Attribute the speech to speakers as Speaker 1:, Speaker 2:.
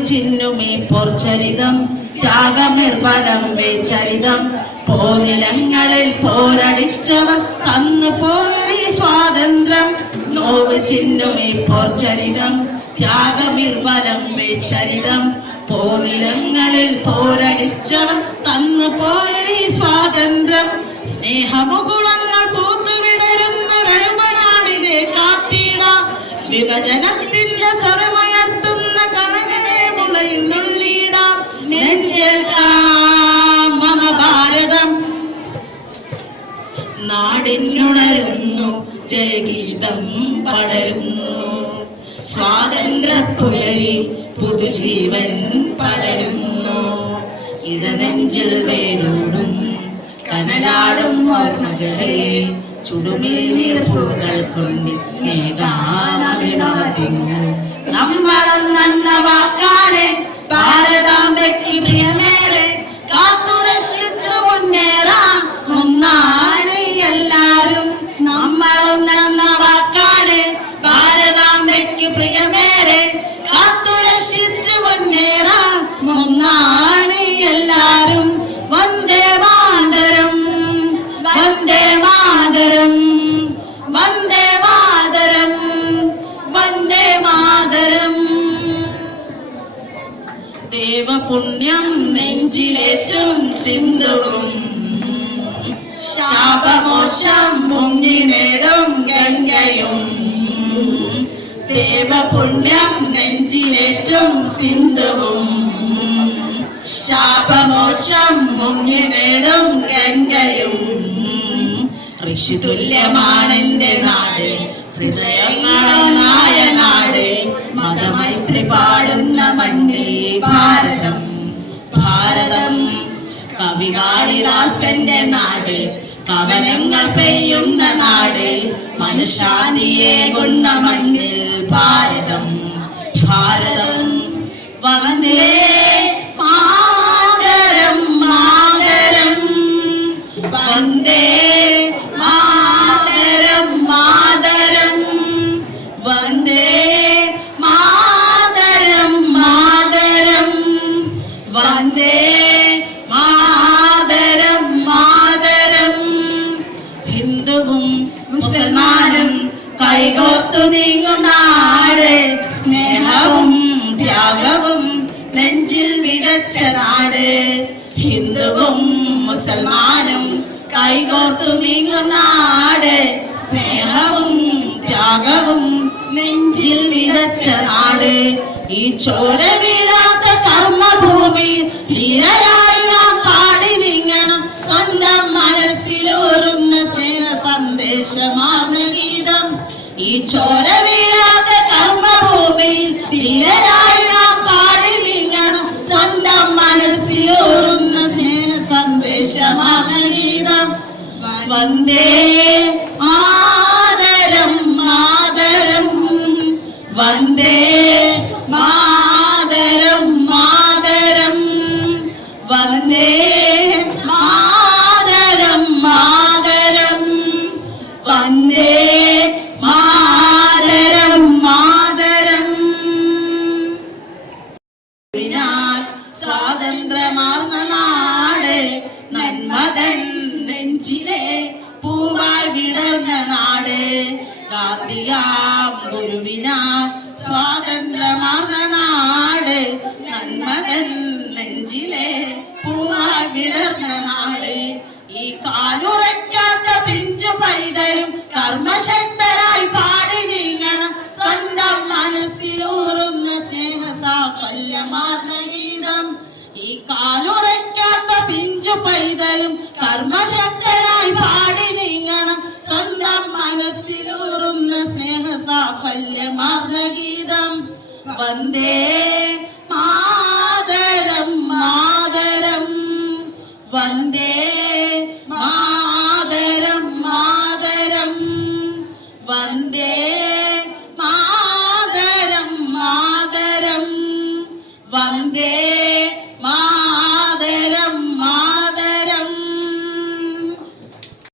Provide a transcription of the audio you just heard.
Speaker 1: Now ചിഹ്നുമേ പോർച്ചരിതം ത്യാഗമിർവലം ചരിതം. പോനിലങ്ങളിൽ പോരടിച്ചവർ തന്നു പോയി സ്വാതന്ത്ര്യം. നോവ് ചിന്നുമീ പോർച്ചരിതം. ത്യാഗമിർവലം ചരിതം. പോനിലങ്ങളിൽ പോരടിച്ചവർ തന്നു പോയി സ്വാതന്ത്ര്യം. സ്നേഹമുകുളങ്ങൾ പൂത്തുവിടരുന്ന വെളുമനാടിനെ കാത്തിട. വിഭജനത്തിന്റെ സ്വരമയർത്തുന്ന ജയഗീതം പടരുന്നു. സ്വാതന്ത്ര്യപ്പുയരി പുതുജീവൻ പടരുന്നു. ഇടനെഞ്ചിൽ വേരോടും കനലാടും ഓർമ്മകളെ ചുടുമേനീർ പൂക്കൾ കൊണ്ട് നേതാനവിവാദ്യങ്ങൾ നമ്മളെന്ന വാക്കാണ് ഭാരതാംബയ്ക്ക് ദേവപുണ്യം നെഞ്ചിലേറ്റും സിന്ധുവും ശാപമോശം മുങ്ങി നേടും ഗംഗയും. ദേവപുണ്യം നെഞ്ചിലേറ്റും സിന്ധുവും ശാപമോശം മുങ്ങി നേടും ഗംഗയും ഋഷിതുല്യമാണെന്റെ നാട്. ഹൃദയങ്ങളായ നാട്. മതമൈത്രി പാടുന്ന കവികാളിദാസന്റെ നാട് കവനങ്ങൾ പെയ്യുന്ന നാട് മനുഷ്യാദിയേകുന്ന മണ്ണിൽ ഭാരതം ഭാരതം നാട്. ഹിന്ദുവും മുസൽമാനും കൈകോർത്തു നീങ്ങുന്ന നാട്. സ്നേഹവും ത്യാഗവും നെഞ്ചിൽ വിതച്ച നാട്. ഈ ചോര വീഴാത്ത കർമ്മഭൂമി ധീരരായി നാം പാടി നീങ്ങണം. സ്വന്തം മനസ്സിലൂറുന്ന സ്നേഹ സന്ദേശമാണ് ഗീതം. ഈ ചോര വീഴാത്ത வந்தே. மாதரம் மாதரம். வந்தே. மாதரம் மாதரம். வந்தே. மாதரம் மாதரம். வந்தே. மாதரம் மாதரம். சுவாதந்திரமான நாடு நன்ம ഗാന്ധിയാം ഗുരുവിനാൽ സ്വാതന്ത്ര്യമാർന്ന നാട് നന്മതൻ നെഞ്ചിലെ പൂവാ വിടർന്ന നാട്. ഈ കാലുറയ്ക്കാത്ത പിഞ്ചു പൈതലും കർമ്മശക്തരായി പാടി നീങ്ങണം സ്വന്തം മനസ്സിലൂറുന്ന സ്നേഹസാഫല്യമാർന്ന ഗീതം. ഈ കാലുറയ്ക്കാത്ത പിഞ്ചു പൈതലും കർമ്മശക്തരായി வந்தே